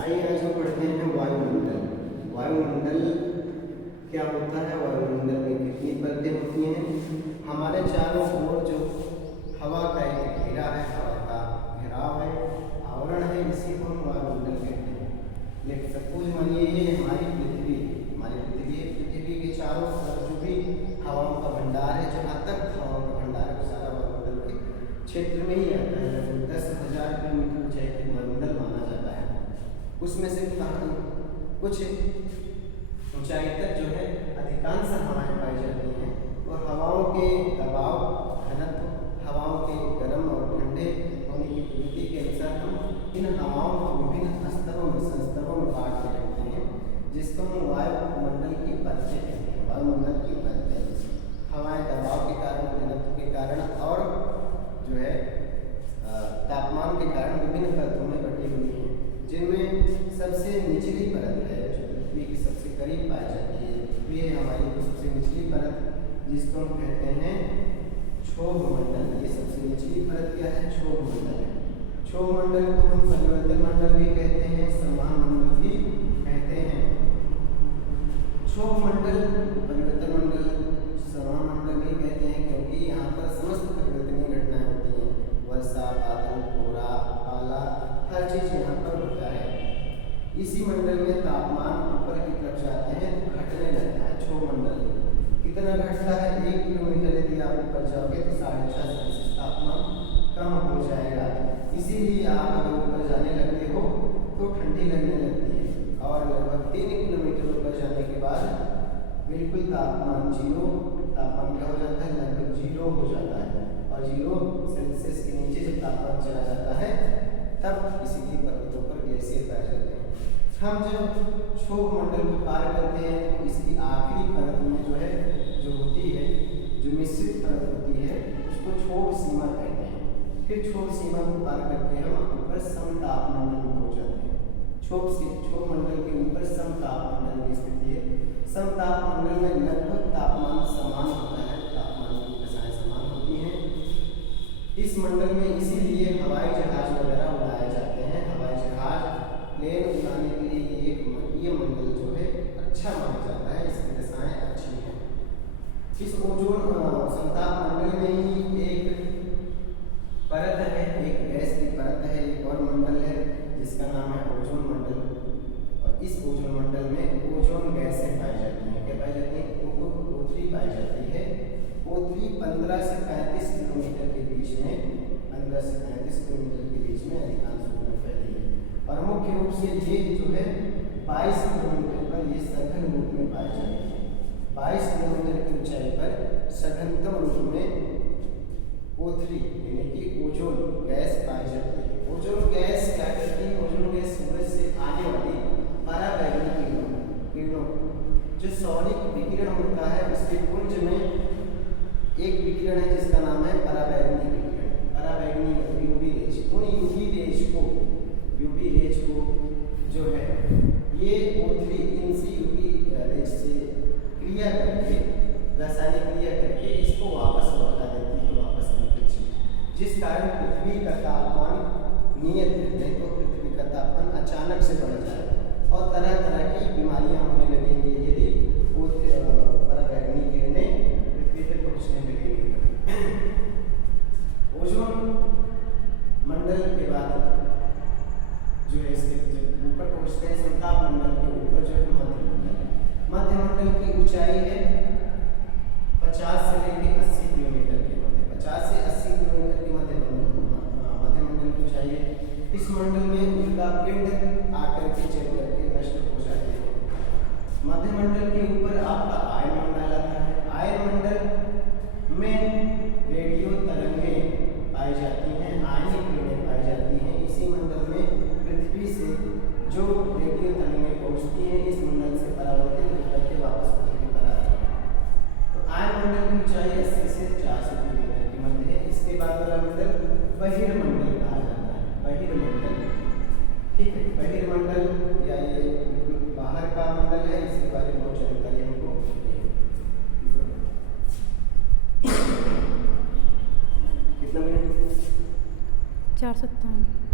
आइए आज हम पढ़ते हैं वायुमंडल। वायुमंडल क्या होता है, वायुमंडल में कितनी परतें होती हैं। हमारे चारों ओर जो हवा का एक घेरा है, हवा का घेराव है, आवरण है, इसी को हम वायुमंडल कहते हैं। लेकिन सपोज मानिए ये हमारी पृथ्वी पृथ्वी के चारों तरफ जो भी हवाओं का भंडार है, जहाँ तक हवाओं का भंडार है, सारा वायुमंडल के क्षेत्र में ही आता है। 10,000 किलोमीटर ऊंचाई तक वायुमंडल माना जाता है। उसमें से कुछ ऊंचाई तक जो है अधिकांश हवाएं पाई जाती हैं। तो हवाओं के दबाव, घनत्व, हवाओं के गर्म और ठंडे होने की प्रवृत्ति के अनुसार हम इन हवाओं को विभिन्न स्तरों में, संस्तरों में बांट के रखते हैं, जिसको हम वायुमंडल की परतें कहते हैं। वायुमंडल की परतें हवाएं दबाव के कारण, घनत्व के कारण और जो है तापमान के कारण विभिन्न परतों में बटी हुई है, जिनमें सबसे निचली परत है जो पृथ्वी की सबसे करीब पाई जाती है। पृथ्वी है हमारी सबसे निचली परत, जिसको हम कहते हैं क्षोभ मंडल। ये सबसे निचली परत क्या है? क्षोभ मंडल है। क्षोभ मंडल को हम परिवर्तन मंडल भी कहते हैं, संवहन मंडल भी कहते हैं। क्षोभ मंडल, परिवर्तन मंडल, संवहन मंडल भी कहते हैं, क्योंकि यहाँ पर समस्त परिवर्तनीय घटनाएं होती हैं। वर्षा, बादल, कोहरा, पाला, हर चीज यहाँ पर होता है। इसी मंडल में तापमान ऊपर की तरफ जाते हैं तो घटने लगता है। क्षोभ मंडल कितना घटता है? 1 किलोमीटर यदि आप ऊपर जाओगे तो 6.5 सेल्सियस तापमान कम हो जाएगा। इसीलिए आप अगर ऊपर जाने लगते हो तो ठंडी लगने लगती है, और लगभग 3 किलोमीटर ऊपर जाने के बाद बिल्कुल तापमान क्या हो जाता है? लगभग 0 हो जाता है। और 0 सेल्सियस के नीचे जब तापमान चला जाता है तब इसी की पर्वतों पर ग्लेशियर पाए जाते हैं। हम जब क्षोभ मंडल को पार करते हैं तो इसकी आखिरी परत में जो है, जो होती है, जो मिश्रित परत होती है, उसको क्षोभ सीमा कहते हैं। फिर क्षोभ सीमा को पार करके हम ऊपर समताप मंडल में पहुंच जाते हैं। क्षोभ मंडल के ऊपर समताप मंडल की स्थिति है। समताप मंडल में लगभग तापमान समान होता है, तापमान की दशाएं समान होती हैं। इस मंडल में इसीलिए हवाई जहाज वगैरह उड़ाए जाते हैं। हवाई जहाज प्लेन उड़ाने के लिए ये मंडल जो है अच्छा माना जाता है, इसकी दशाएं अच्छी हैं। इस ओजोन समताप मंडल में ही एक परत है, एक गैस की परत है, एक और मंडल है जिसका नाम है ओजोन मंडल। और इस ओजोन मंडल में ओजोन गैसें पाई जाती हैं। क्या पाई जाती है? O3 पाई जाती है। O3 15 से 35 किलोमीटर के बीच में, 15 से 35 किलोमीटर के बीच में अधिकांश में फैली है। और मुख्य रूप से ये जो है 22 किलोमीटर पर ये सघन रूप में पाई जाती है। 22 किलोमीटर की ऊंचाई पर सघनतम रूप में O3 यानी कि ओजोन गैस पाई जाती है। ओजोन गैस क्या करती है? ओजोन गैस सूरज से आने वाली पराबैंगनी किरणों, जो सौरिक विकिरण होता है, उसके पुंज में एक विकिरण है जिसका नाम है पराबैंगनी विकिरण, पराबैंगनी यूवी रेज। उन यूवी रेज को जो है ये O3 इनसी यूवी रेज से क्रिया करके, रासायनिक क्रिया करके इसको वापस लौटा देती है, वापस अंतरिक्ष में, जिस कारण पृथ्वी का तापमान नियंत्रित नहीं तो पृथ्वी का तापमान अचानक से बढ़ जाए और तरह तरह की बीमारियां होने लगेंगी यदि पराबैंगनी किरणें पृथ्वी पर पहुंचने लगेंगी। ओजोन मंडल के बाद जो है इसके ऊपर पहुंचते हैं, समताप मंडल के ऊपर जो है मध्य मंडल की ऊंचाई है 50 से लेकर 80 किलोमीटर के मध्य, 50 से 80 किलोमीटर के मध्य मंडल की ऊंचाई है। इस मंडल में उनका पिंड आकर के जल करके नष्ट हो जाते हैं। मध्य मंडल के ऊपर आपका आयन मंडल आता है। आयन मंडल में रेडियो तरंगें पाई जाती हैं, आयनिक किरणें पाई जाती हैं। इसी मंडल में पृथ्वी से जो रेडियो तरंगें पहुंचती हैं, इस मंडल से परावर्तित होकर के वापस पृथ्वी पर आती हैं। तो आयन मंडल की ऊंचाई 80 से 400 किलोमीटर के मध्य है। इसके बाद वाला मंडल बहिर्मंडल कहा जाता है। बहिर्मंडल, ठीक है, बहिर्मंडल या ये बिल्कुल बाहर का मंडल है, इसके बारे में बहुत जानकारी हमको कितना मिनट? 457